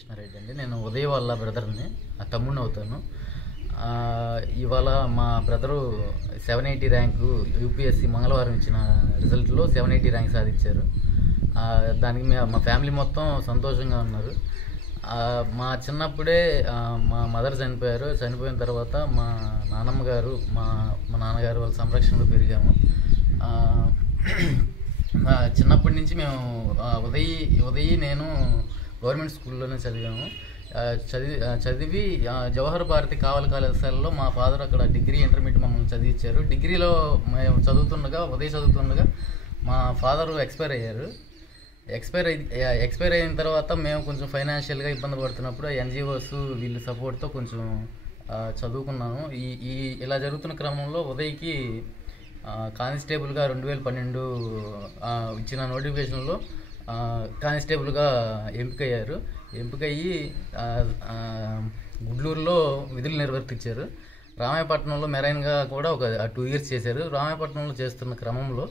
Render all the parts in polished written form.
కృష్ణారెడ్డి అండి. నేను ఉదయ్ వాళ్ళ బ్రదర్ని, తమ్ముడిని అవుతాను. ఇవాళ మా బ్రదరు 780 ర్యాంకు యూపీఎస్సీ మంగళవారం ఇచ్చిన రిజల్ట్లో 780 ర్యాంక్ సాధించారు. దానికి మా ఫ్యామిలీ మొత్తం సంతోషంగా ఉన్నారు. మా చిన్నప్పుడే మా మదర్ చనిపోయారు. చనిపోయిన తర్వాత మా నాన్నమ్మ గారు మా నాన్నగారు వాళ్ళ సంరక్షణలో పెరిగాము. చిన్నప్పటి నుంచి మేము ఉదయ్ నేను గవర్నమెంట్ స్కూల్లోనే చదివాము. చదివి జవహర్ భారతి కావలి కళాశాలలో మా ఫాదర్ అక్కడ డిగ్రీ ఇంటర్మీడియట్ మమ్మల్ని చదివించారు. డిగ్రీలో మేము ఉదయ్ చదువుతుండగా మా ఫాదరు ఎక్స్పైర్ అయ్యారు. ఎక్స్పైర్ అయిన తర్వాత మేము కొంచెం ఫైనాన్షియల్గా ఇబ్బంది పడుతున్నప్పుడు ఎన్జిఓస్ వీళ్ళ సపోర్ట్తో కొంచెం చదువుకున్నాను. ఇలా జరుగుతున్న క్రమంలో ఉదయ్కి కానిస్టేబుల్గా 2012 ఇచ్చిన నోటిఫికేషన్లో కానిస్టేబుల్గా ఎంపికయ్యి గుడ్లూరులో విధులు నిర్వర్తించారు. రామాయపట్నంలో మెరైన్గా కూడా ఒక 2 years చేశారు. రామాయపట్నంలో చేస్తున్న క్రమంలో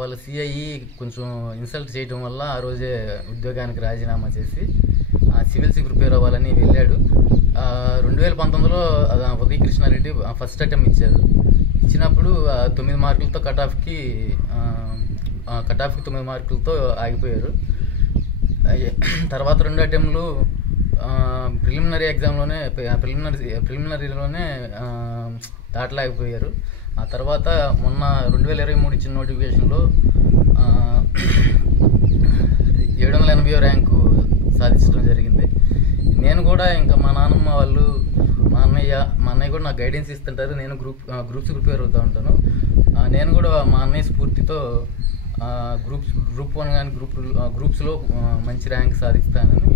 వాళ్ళ సిఐఈ కొంచెం ఇన్సల్ట్ చేయడం వల్ల ఆ రోజే ఉద్యోగానికి రాజీనామా చేసి సివిల్స్కి ప్రిపేర్ అవ్వాలని వెళ్ళాడు. 2019లో ఉదయ్ కృష్ణారెడ్డి ఫస్ట్ అటెంప్ట్ ఇచ్చినప్పుడు 9 మార్కులతో కటాఫ్కి 9 మార్కులతో ఆగిపోయారు. తర్వాత 2 అటెంప్ట్లు ప్రిలిమినరీ ఎగ్జామ్లోనే ప్రిలిమినరీలోనే దాటలేకపోయారు. ఆ తర్వాత మొన్న 2023 ఇచ్చిన నోటిఫికేషన్లో 780 ర్యాంకు సాధించడం జరిగింది. నేను కూడా ఇంకా మా నాన్నమ్మ వాళ్ళు మా అన్నయ్య కూడా నాకు గైడెన్స్ ఇస్తుంటారు. నేను గ్రూప్స్ ప్రిపేర్ అవుతూ ఉంటాను. నేను కూడా మా అన్నయ్య స్ఫూర్తితో గ్రూప్ 1 కానీ గ్రూప్స్లో మంచి ర్యాంక్ సాధిస్తానని